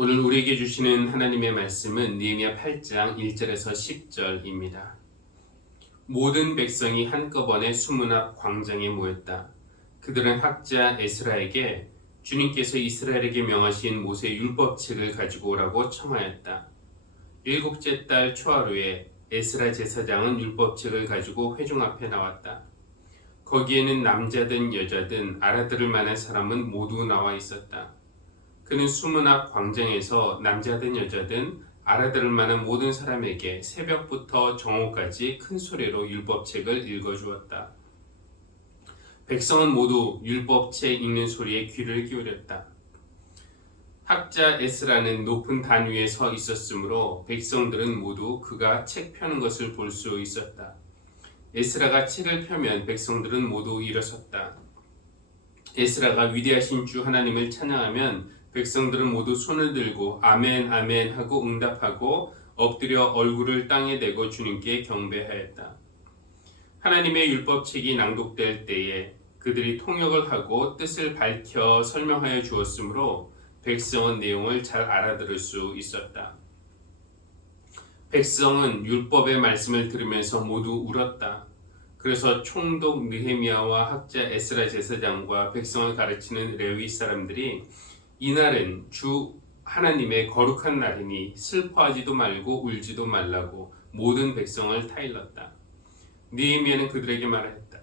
오늘 우리에게 주시는 하나님의 말씀은 느헤미야 8장 1절에서 10절입니다. 모든 백성이 한꺼번에 수문 앞 광장에 모였다. 그들은 학자 에스라에게 주님께서 이스라엘에게 명하신 모세 율법책을 가지고 오라고 청하였다. 일곱째 달 초하루에 에스라 제사장은 율법책을 가지고 회중 앞에 나왔다. 거기에는 남자든 여자든 알아들을 만한 사람은 모두 나와 있었다. 그는 수문 앞 광장에서 남자든 여자든 알아들을 만한 모든 사람에게 새벽부터 정오까지 큰 소리로 율법책을 읽어주었다. 백성은 모두 율법책 읽는 소리에 귀를 기울였다. 학자 에스라는 높은 단 위에 서 있었으므로 백성들은 모두 그가 책 펴는 것을 볼 수 있었다. 에스라가 책을 펴면 백성들은 모두 일어섰다. 에스라가 위대하신 주 하나님을 찬양하면 백성들은 모두 손을 들고 아멘 아멘 하고 응답하고 엎드려 얼굴을 땅에 대고 주님께 경배하였다. 하나님의 율법책이 낭독될 때에 그들이 통역을 하고 뜻을 밝혀 설명하여 주었으므로 백성은 내용을 잘 알아들을 수 있었다. 백성은 율법의 말씀을 들으면서 모두 울었다. 그래서 총독 느헤미야와 학자 에스라 제사장과 백성을 가르치는 레위 사람들이 이날은 주 하나님의 거룩한 날이니 슬퍼하지도 말고 울지도 말라고 모든 백성을 타일렀다. 느헤미야는 그들에게 말했다.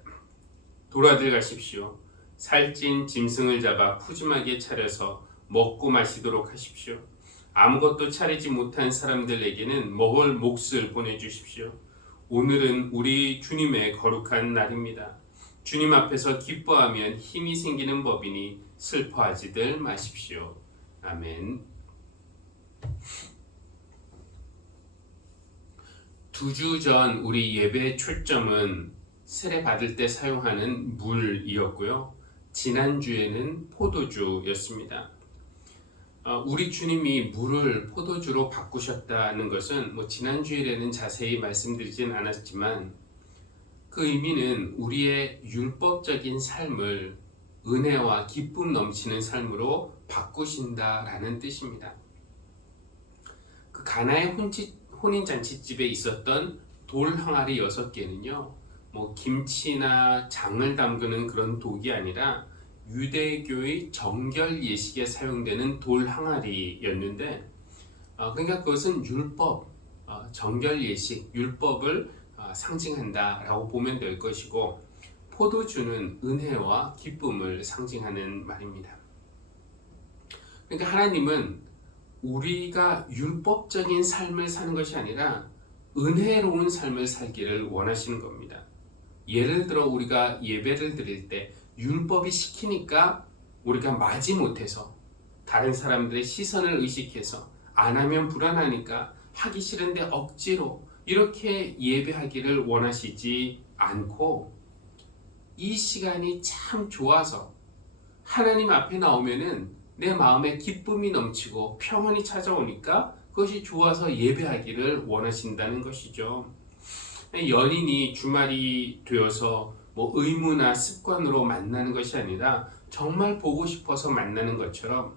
돌아들 가십시오. 살찐 짐승을 잡아 푸짐하게 차려서 먹고 마시도록 하십시오. 아무것도 차리지 못한 사람들에게는 먹을 몫을 보내주십시오. 오늘은 우리 주님의 거룩한 날입니다. 주님 앞에서 기뻐하면 힘이 생기는 법이니 슬퍼하지들 마십시오. 아멘. 2주 전 우리 예배 초점은 세례 받을 때 사용하는 물이었고요. 지난주에는 포도주였습니다. 우리 주님이 물을 포도주로 바꾸셨다는 것은 지난주일에는 자세히 말씀드리진 않았지만 그 의미는 우리의 율법적인 삶을 은혜와 기쁨 넘치는 삶으로 바꾸신다라는 뜻입니다. 그 가나의 혼인잔치집에 있었던 돌 항아리 6개는요, 김치나 장을 담그는 그런 독이 아니라 유대교의 정결 예식에 사용되는 돌 항아리였는데, 그러니까 그것은 율법, 정결 예식, 율법을 상징한다라고 보면 될 것이고, 포도주는 은혜와 기쁨을 상징하는 말입니다. 그러니까 하나님은 우리가 율법적인 삶을 사는 것이 아니라 은혜로운 삶을 살기를 원하시는 겁니다. 예를 들어 우리가 예배를 드릴 때 율법이 시키니까 우리가 마지못해서 다른 사람들의 시선을 의식해서 안 하면 불안하니까 하기 싫은데 억지로 이렇게 예배하기를 원하시지 않고, 이 시간이 참 좋아서 하나님 앞에 나오면은 내 마음에 기쁨이 넘치고 평온이 찾아오니까 그것이 좋아서 예배하기를 원하신다는 것이죠. 연인이 주말이 되어서 의무나 습관으로 만나는 것이 아니라 정말 보고 싶어서 만나는 것처럼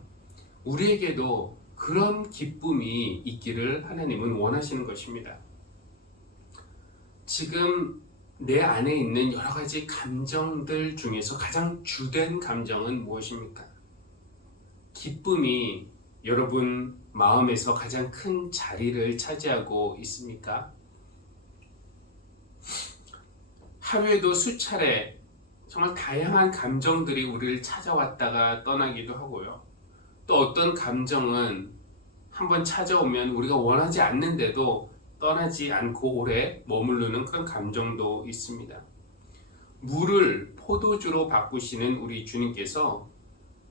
우리에게도 그런 기쁨이 있기를 하나님은 원하시는 것입니다. 지금 내 안에 있는 여러 가지 감정들 중에서 가장 주된 감정은 무엇입니까? 기쁨이 여러분 마음에서 가장 큰 자리를 차지하고 있습니까? 하루에도 수차례 정말 다양한 감정들이 우리를 찾아왔다가 떠나기도 하고요. 또 어떤 감정은 한번 찾아오면 우리가 원하지 않는데도 떠나지 않고 오래 머무르는 그런 감정도 있습니다. 물을 포도주로 바꾸시는 우리 주님께서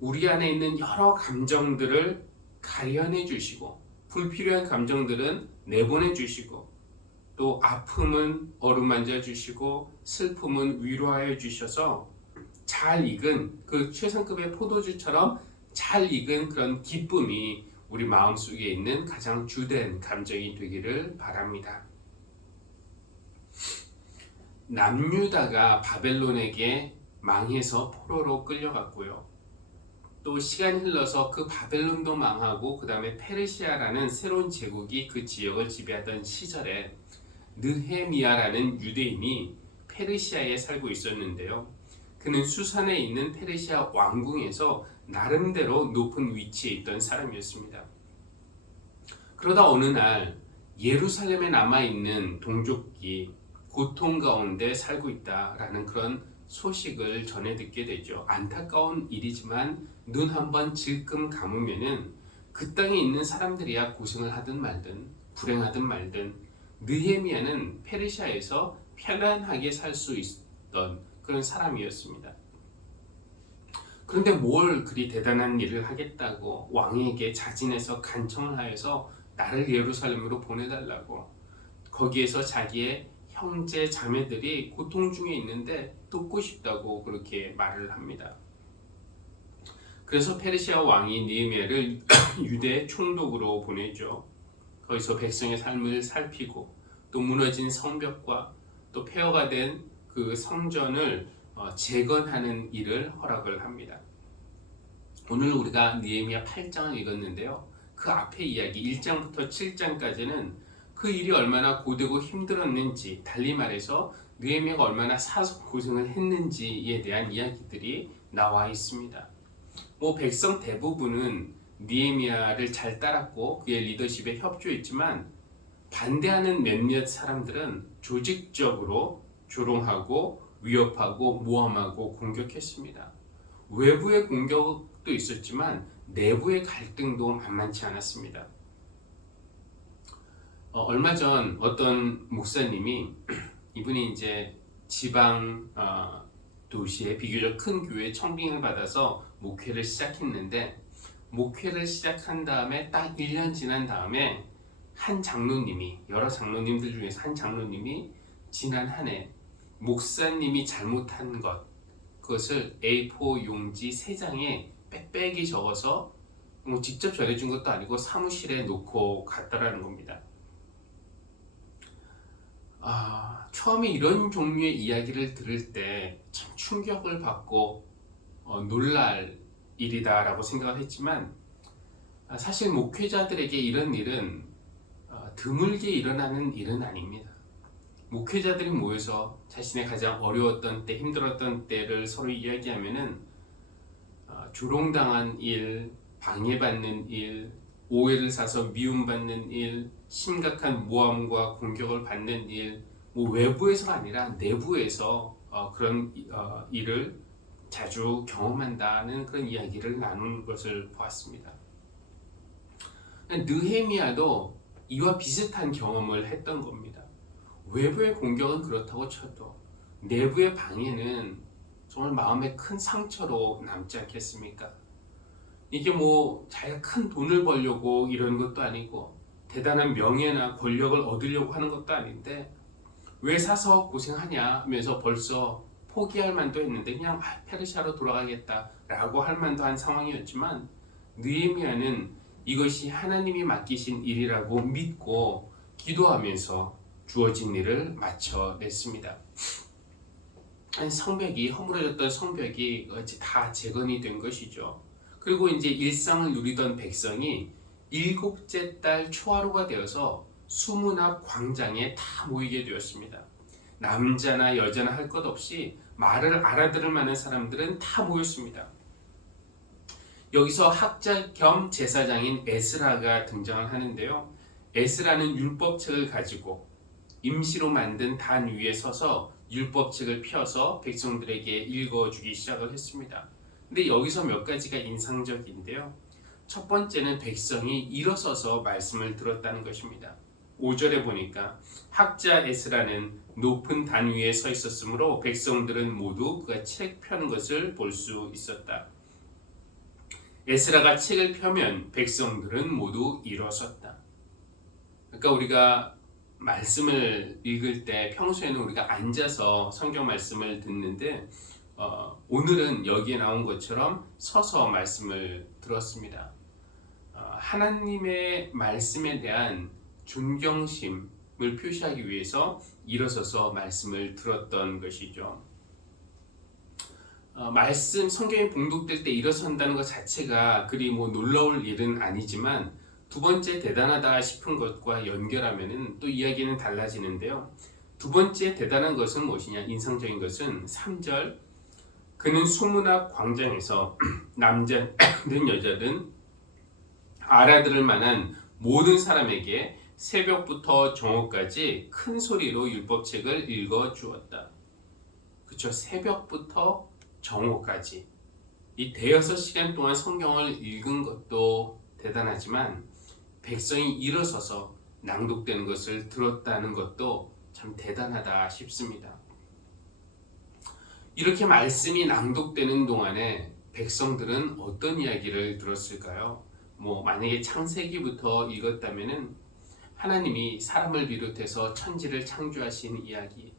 우리 안에 있는 여러 감정들을 가려내 주시고, 불필요한 감정들은 내보내 주시고, 또 아픔은 어루만져 주시고 슬픔은 위로하여 주셔서 잘 익은 그 최상급의 포도주처럼 잘 익은 그런 기쁨이 우리 마음속에 있는 가장 주된 감정이 되기를 바랍니다. 남유다가 바벨론에게 망해서 포로로 끌려갔고요. 또 시간이 흘러서 그 바벨론도 망하고 그 다음에 페르시아라는 새로운 제국이 그 지역을 지배하던 시절에 느헤미야라는 유대인이 페르시아에 살고 있었는데요. 그는 수산에 있는 페르시아 왕궁에서 나름대로 높은 위치에 있던 사람이었습니다. 그러다 어느 날 예루살렘에 남아있는 동족이 고통 가운데 살고 있다라는 그런 소식을 전해 듣게 되죠. 안타까운 일이지만 눈 한번 질끔 감으면은 그 땅에 있는 사람들이야 고생을 하든 말든 불행하든 말든 느헤미야는 페르시아에서 편안하게 살 수 있던 그런 사람이었습니다. 그런데 뭘 그리 대단한 일을 하겠다고 왕에게 자진해서 간청을 하여서 나를 예루살렘으로 보내달라고, 거기에서 자기의 형제 자매들이 고통 중에 있는데 돕고 싶다고 그렇게 말을 합니다. 그래서 페르시아 왕이 느헤미야를 유대 총독으로 보내죠. 거기서 백성의 삶을 살피고 또 무너진 성벽과 또 폐허가 된 그 성전을 재건하는 일을 허락을 합니다. 오늘 우리가 느헤미야 8장을 읽었는데요. 그 앞의 이야기 1장부터 7장까지는 그 일이 얼마나 고되고 힘들었는지, 달리 말해서 느헤미야가 얼마나 사서 고생을 했는지에 대한 이야기들이 나와 있습니다. 백성 대부분은 느헤미야를 잘 따랐고 그의 리더십에 협조했지만 반대하는 몇몇 사람들은 조직적으로 조롱하고 위협하고 모함하고 공격했습니다. 외부의 공격도 있었지만 내부의 갈등도 만만치 않았습니다. 얼마 전 어떤 목사님이 이분이 이제 지방 도시의 비교적 큰 교회에 청빙을 받아서 목회를 시작했는데, 목회를 시작한 다음에 딱 1년 지난 다음에 한 장로님이, 여러 장로님들 중에서 한 장로님이 지난 한 해 목사님이 잘못한 그것을 A4 용지 3장에 빽빽이 적어서 직접 전해준 것도 아니고 사무실에 놓고 갔다라는 겁니다. 처음에 이런 종류의 이야기를 들을 때 참 충격을 받고 놀랄 일이다라고 생각을 했지만, 사실 목회자들에게 이런 일은 드물게 일어나는 일은 아닙니다. 목회자들이 모여서 자신의 가장 어려웠던 때, 힘들었던 때를 서로 이야기하면은 조롱당한 일, 방해받는 일, 오해를 사서 미움받는 일, 심각한 모함과 공격을 받는 일, 외부에서가 아니라 내부에서 그런 일을 자주 경험한다는 그런 이야기를 나눈 것을 보았습니다. 느헤미야도 이와 비슷한 경험을 했던 겁니다. 외부의 공격은 그렇다고 쳐도 내부의 방해는 정말 마음에 큰 상처로 남지 않겠습니까? 이게 자기가 큰 돈을 벌려고 이런 것도 아니고 대단한 명예나 권력을 얻으려고 하는 것도 아닌데, 왜 사서 고생하냐 하면서 벌써 포기할 만도 했는데 그냥 페르시아로 돌아가겠다 라고 할 만도 한 상황이었지만, 느헤미야는 이것이 하나님이 맡기신 일이라고 믿고 기도하면서 주어진 일을 마쳐냈습니다. 성벽이, 허물어졌던 성벽이 다 재건이 된 것이죠. 그리고 이제 일상을 누리던 백성이 7째 달 초하루가 되어서 수문 앞 광장에 다 모이게 되었습니다. 남자나 여자나 할 것 없이 말을 알아들을 만한 사람들은 다 모였습니다. 여기서 학자 겸 제사장인 에스라가 등장을 하는데요. 에스라는 율법책을 가지고 임시로 만든 단 위에 서서 율법책을 펴서 백성들에게 읽어주기 시작을 했습니다. 근데 여기서 몇 가지가 인상적인데요. 첫 번째는 백성이 일어서서 말씀을 들었다는 것입니다. 5절에 보니까 학자 에스라는 높은 단 위에 서 있었으므로 백성들은 모두 그가 책 편 것을 볼 수 있었다. 에스라가 책을 펴면 백성들은 모두 일어섰다. 그러니까 우리가 말씀을 읽을 때 평소에는 우리가 앉아서 성경 말씀을 듣는데 오늘은 여기에 나온 것처럼 서서 말씀을 들었습니다. 하나님의 말씀에 대한 존경심을 표시하기 위해서 일어서서 말씀을 들었던 것이죠. 말씀 성경이 봉독될 때 일어선다는 것 자체가 그리 뭐 놀라울 일은 아니지만 두 번째 대단하다 싶은 것과 연결하면은 또 이야기는 달라지는데요. 두 번째 대단한 것은 무엇이냐? 인상적인 것은 3절 그는 수문 앞 광장에서 남자든 여자든 알아들을 만한 모든 사람에게 새벽부터 정오까지 큰 소리로 율법책을 읽어 주었다. 그쵸? 새벽부터 정오까지 이 대여섯 시간 동안 성경을 읽은 것도 대단하지만 백성이 일어서서 낭독되는 것을 들었다는 것도 참 대단하다 싶습니다. 이렇게 말씀이 낭독되는 동안에 백성들은 어떤 이야기를 들었을까요? 만약에 창세기부터 읽었다면은 하나님이 사람을 비롯해서 천지를 창조하신 이야기,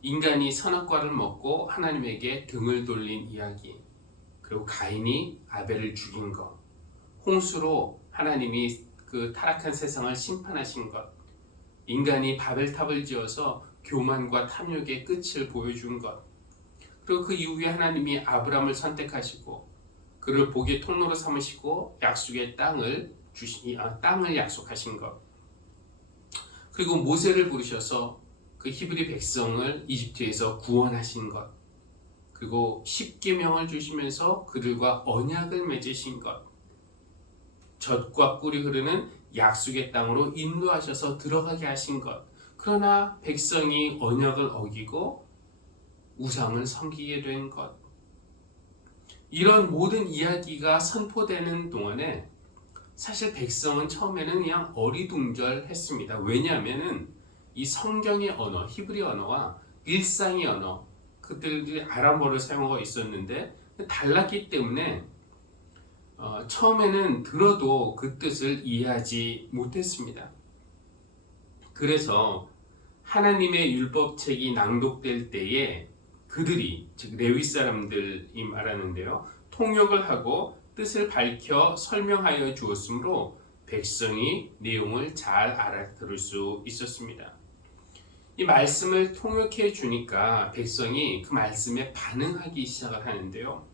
인간이 선악과를 먹고 하나님에게 등을 돌린 이야기, 그리고 가인이 아벨을 죽인 것, 홍수로 하나님이 그 타락한 세상을 심판하신 것, 인간이 바벨탑을 지어서 교만과 탐욕의 끝을 보여준 것, 그리고 그 이후에 하나님이 아브라함을 선택하시고 그를 복의 통로로 삼으시고 약속의 땅을 약속하신 것, 그리고 모세를 부르셔서 그 히브리 백성을 이집트에서 구원하신 것, 그리고 십계명을 주시면서 그들과 언약을 맺으신 것, 젖과 꿀이 흐르는 약속의 땅으로 인도하셔서 들어가게 하신 것, 그러나 백성이 언약을 어기고 우상을 섬기게 된 것, 이런 모든 이야기가 선포되는 동안에 사실 백성은 처음에는 그냥 어리둥절했습니다. 왜냐하면 이 성경의 언어, 히브리 언어와 일상의 언어, 그들이 아람어를 사용하고 있었는데 달랐기 때문에 처음에는 들어도 그 뜻을 이해하지 못했습니다. 그래서 하나님의 율법책이 낭독될 때에 그들이, 즉 레위 사람들이 말하는데요, 통역을 하고 뜻을 밝혀 설명하여 주었으므로 백성이 내용을 잘 알아들을 수 있었습니다. 이 말씀을 통역해 주니까 백성이 그 말씀에 반응하기 시작을 하는데요.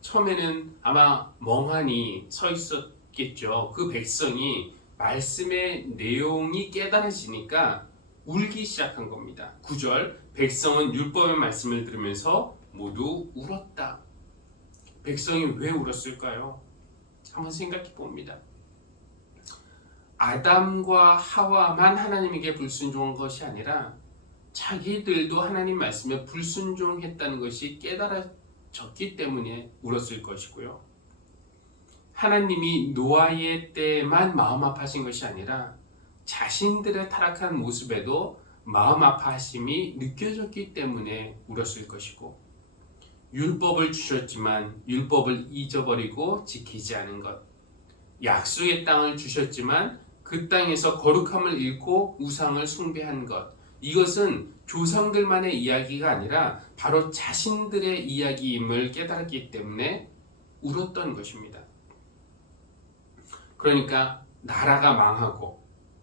처음에는 아마 멍하니 서 있었겠죠. 그 백성이 말씀의 내용이 깨달아지니까 울기 시작한 겁니다. 9절 백성은 율법의 말씀을 들으면서 모두 울었다. 백성이 왜 울었을까요? 한번 생각해 봅니다. 아담과 하와만 하나님에게 불순종한 것이 아니라 자기들도 하나님 말씀에 불순종했다는 것이 깨달아졌기 때문에 울었을 것이고요. 하나님이 노아의 때만 마음 아파하신 것이 아니라 자신들의 타락한 모습에도 마음 아파하심이 느껴졌기 때문에 울었을 것이고, 율법을 주셨지만 율법을 잊어버리고 지키지 않은 것, 약속의 땅을 주셨지만 그 땅에서 거룩함을 잃고 우상을 숭배한 것, 이것은 조상들만의 이야기가 아니라 바로 자신들의 이야기임을 깨달았기 때문에 울었던 것입니다. 그러니까 나라가 망하고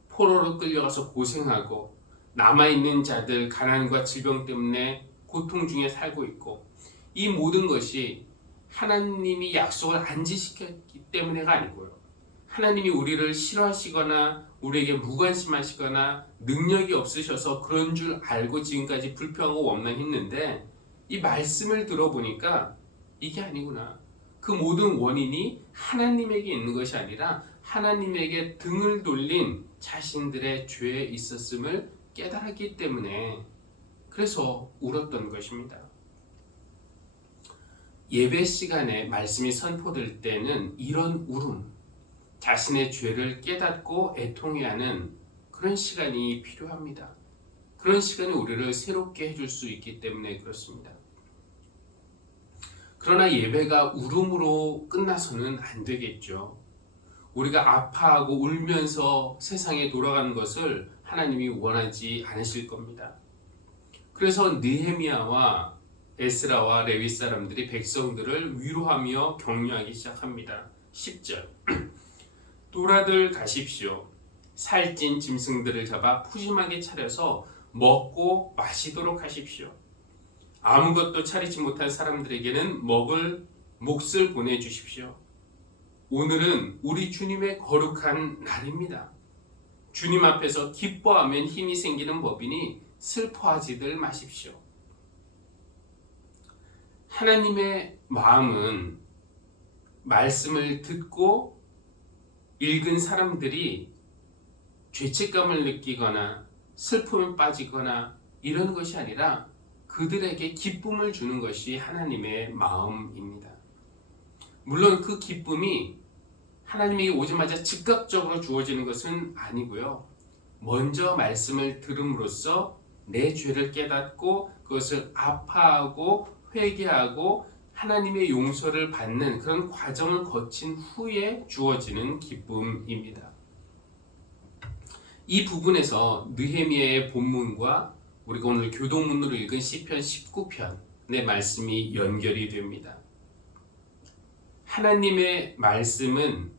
포로로 끌려가서 고생하고 남아있는 자들 가난과 질병 때문에 고통 중에 살고 있고, 이 모든 것이 하나님이 약속을 안 지켰기 때문에가 아니고요, 하나님이 우리를 싫어하시거나 우리에게 무관심하시거나 능력이 없으셔서 그런 줄 알고 지금까지 불평하고 원망했는데 이 말씀을 들어보니까 이게 아니구나. 그 모든 원인이 하나님에게 있는 것이 아니라 하나님에게 등을 돌린 자신들의 죄에 있었음을 깨달았기 때문에 그래서 울었던 것입니다. 예배 시간에 말씀이 선포될 때는 이런 울음, 자신의 죄를 깨닫고 애통해하는 그런 시간이 필요합니다. 그런 시간이 우리를 새롭게 해줄 수 있기 때문에 그렇습니다. 그러나 예배가 울음으로 끝나서는 안 되겠죠. 우리가 아파하고 울면서 세상에 돌아가는 것을 하나님이 원하지 않으실 겁니다. 그래서 느헤미야와 에스라와 레위 사람들이 백성들을 위로하며 격려하기 시작합니다. 10절 또라들 가십시오. 살찐 짐승들을 잡아 푸짐하게 차려서 먹고 마시도록 하십시오. 아무것도 차리지 못한 사람들에게는 먹을 몫을 보내주십시오. 오늘은 우리 주님의 거룩한 날입니다. 주님 앞에서 기뻐하면 힘이 생기는 법이니 슬퍼하지들 마십시오. 하나님의 마음은 말씀을 듣고 읽은 사람들이 죄책감을 느끼거나 슬픔에 빠지거나 이런 것이 아니라 그들에게 기쁨을 주는 것이 하나님의 마음입니다. 물론 그 기쁨이 하나님에게 오자마자 즉각적으로 주어지는 것은 아니고요. 먼저 말씀을 들음으로써 내 죄를 깨닫고 그것을 아파하고 회개하고 하나님의 용서를 받는 그런 과정을 거친 후에 주어지는 기쁨입니다. 이 부분에서 느헤미야의 본문과 우리가 오늘 교동문으로 읽은 시편 19편의 말씀이 연결이 됩니다. 하나님의 말씀은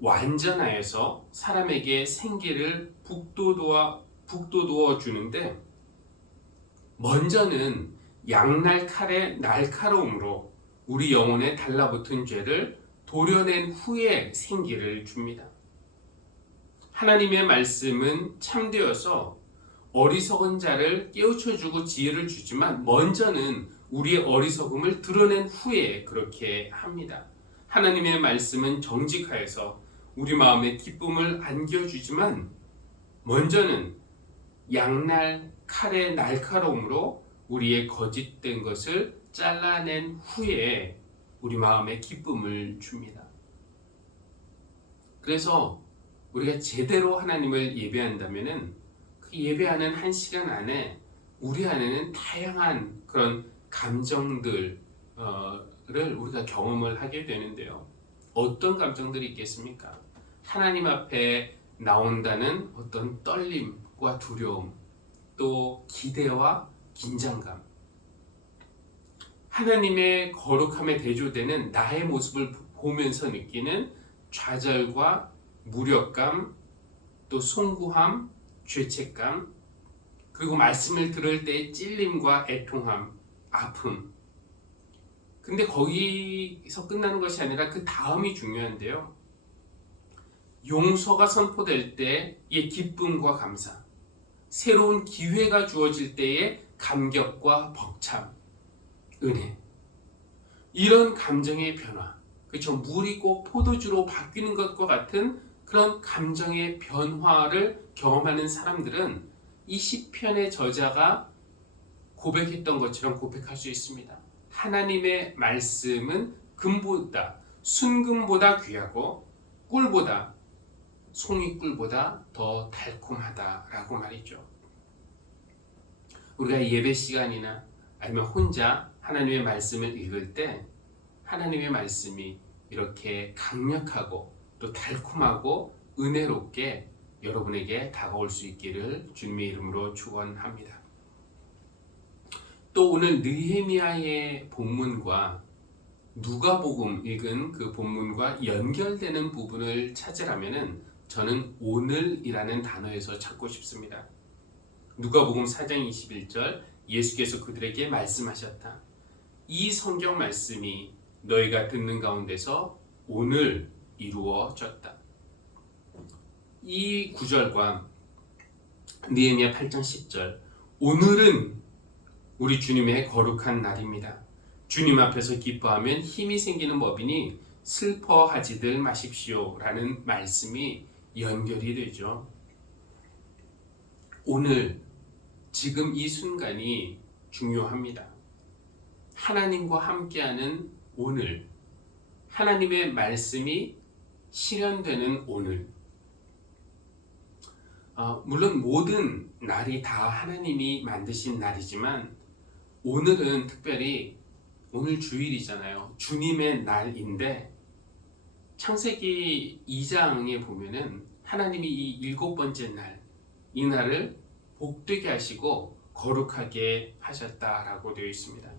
완전하여서 사람에게 생기를 북돋워 주는데, 먼저는 양날 칼의 날카로움으로 우리 영혼에 달라붙은 죄를 도려낸 후에 생기를 줍니다. 하나님의 말씀은 참되어서 어리석은 자를 깨우쳐주고 지혜를 주지만 먼저는 우리의 어리석음을 드러낸 후에 그렇게 합니다. 하나님의 말씀은 정직하여서 우리 마음에 기쁨을 안겨주지만 먼저는 양날 칼의 날카로움으로 우리의 거짓된 것을 잘라낸 후에 우리 마음에 기쁨을 줍니다. 그래서 우리가 제대로 하나님을 예배한다면 그 예배하는 한 시간 안에 우리 안에는 다양한 그런 감정들을 우리가 경험을 하게 되는데요. 어떤 감정들이 있겠습니까? 하나님 앞에 나온다는 어떤 떨림과 두려움, 또 기대와 긴장감, 하나님의 거룩함에 대조되는 나의 모습을 보면서 느끼는 좌절과 무력감, 또 송구함, 죄책감, 그리고 말씀을 들을 때의 찔림과 애통함, 아픔. 근데 거기서 끝나는 것이 아니라 그 다음이 중요한데요. 용서가 선포될 때의 기쁨과 감사, 새로운 기회가 주어질 때의 감격과 벅참, 은혜. 이런 감정의 변화, 그렇죠? 물이 꼭 포도주로 바뀌는 것과 같은 그런 감정의 변화를 경험하는 사람들은 이 시편의 저자가 고백했던 것처럼 고백할 수 있습니다. 하나님의 말씀은 금보다, 순금보다 귀하고 꿀보다, 송이꿀보다 더 달콤하다라고 말이죠. 우리가 예배 시간이나 아니면 혼자 하나님의 말씀을 읽을 때 하나님의 말씀이 이렇게 강력하고 또 달콤하고 은혜롭게 여러분에게 다가올 수 있기를 주님의 이름으로 축원합니다. 또 오늘 느헤미야의 본문과 누가복음 읽은 그 본문과 연결되는 부분을 찾으라면은 저는 오늘이라는 단어에서 찾고 싶습니다. 누가복음 4장 21절 예수께서 그들에게 말씀하셨다. 이 성경 말씀이 너희가 듣는 가운데서 오늘 이루어졌다. 이 구절과 느헤미야 8장 10절 오늘은 우리 주님의 거룩한 날입니다. 주님 앞에서 기뻐하면 힘이 생기는 법이니 슬퍼하지들 마십시오 라는 말씀이 연결이 되죠. 오늘 지금 이 순간이 중요합니다. 하나님과 함께하는 오늘, 하나님의 말씀이 실현되는 오늘. 물론 모든 날이 다 하나님이 만드신 날이지만 오늘은 특별히 오늘 주일이잖아요. 주님의 날인데 창세기 2장에 보면은 하나님이 이 7번째 날, 이 날을 복되게 하시고 거룩하게 하셨다라고 되어 있습니다.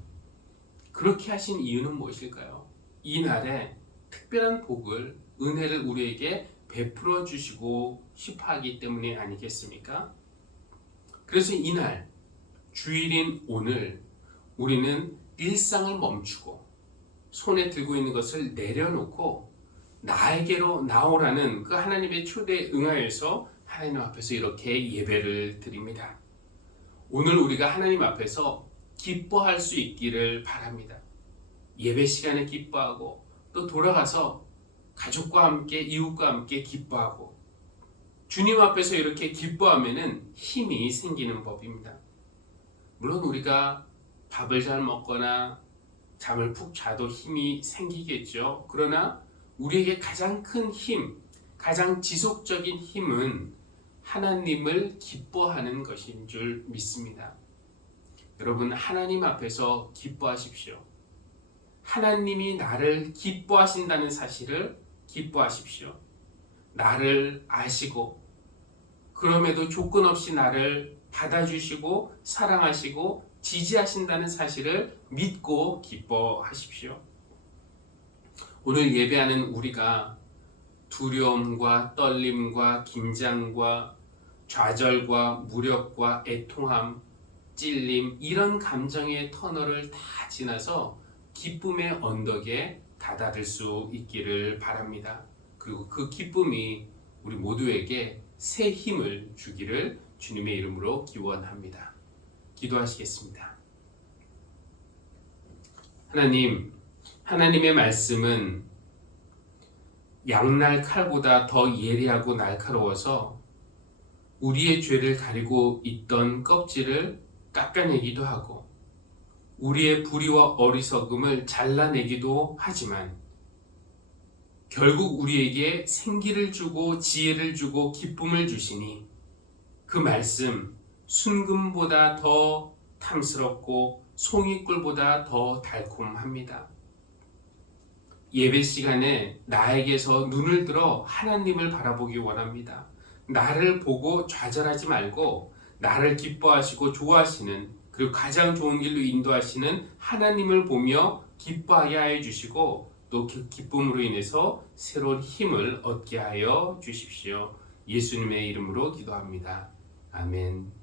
그렇게 하신 이유는 무엇일까요? 이 날에 특별한 복을, 은혜를 우리에게 베풀어 주시고 싶어 하기 때문에 아니겠습니까? 그래서 이날, 주일인 오늘, 우리는 일상을 멈추고 손에 들고 있는 것을 내려놓고 나에게로 나오라는 그 하나님의 초대에 응하여서 하나님 앞에서 이렇게 예배를 드립니다. 오늘 우리가 하나님 앞에서 기뻐할 수 있기를 바랍니다. 예배 시간에 기뻐하고 또 돌아가서 가족과 함께 이웃과 함께 기뻐하고 주님 앞에서 이렇게 기뻐하면은 힘이 생기는 법입니다. 물론 우리가 밥을 잘 먹거나 잠을 푹 자도 힘이 생기겠죠. 그러나 우리에게 가장 큰 힘, 가장 지속적인 힘은 하나님을 기뻐하는 것인 줄 믿습니다. 여러분, 하나님 앞에서 기뻐하십시오. 하나님이 나를 기뻐하신다는 사실을 기뻐하십시오. 나를 아시고 그럼에도 조건 없이 나를 받아주시고 사랑하시고 지지하신다는 사실을 믿고 기뻐하십시오. 오늘 예배하는 우리가 두려움과 떨림과 긴장과 좌절과 무력과 애통함, 찔림 이런 감정의 터널을 다 지나서 기쁨의 언덕에 다다를 수 있기를 바랍니다. 그리고 그 기쁨이 우리 모두에게 새 힘을 주기를 주님의 이름으로 기원합니다. 기도하시겠습니다. 하나님, 하나님의 말씀은 양날 칼보다 더 예리하고 날카로워서 우리의 죄를 가리고 있던 껍질을 깎아내기도 하고 우리의 불의와 어리석음을 잘라내기도 하지만 결국 우리에게 생기를 주고 지혜를 주고 기쁨을 주시니 그 말씀 순금보다 더 탐스럽고 송이꿀보다 더 달콤합니다. 예배 시간에 나에게서 눈을 들어 하나님을 바라보기 원합니다. 나를 보고 좌절하지 말고 나를 기뻐하시고 좋아하시는 그리고 가장 좋은 길로 인도하시는 하나님을 보며 기뻐하게 하여 주시고 또 그 기쁨으로 인해서 새로운 힘을 얻게 하여 주십시오. 예수님의 이름으로 기도합니다. 아멘.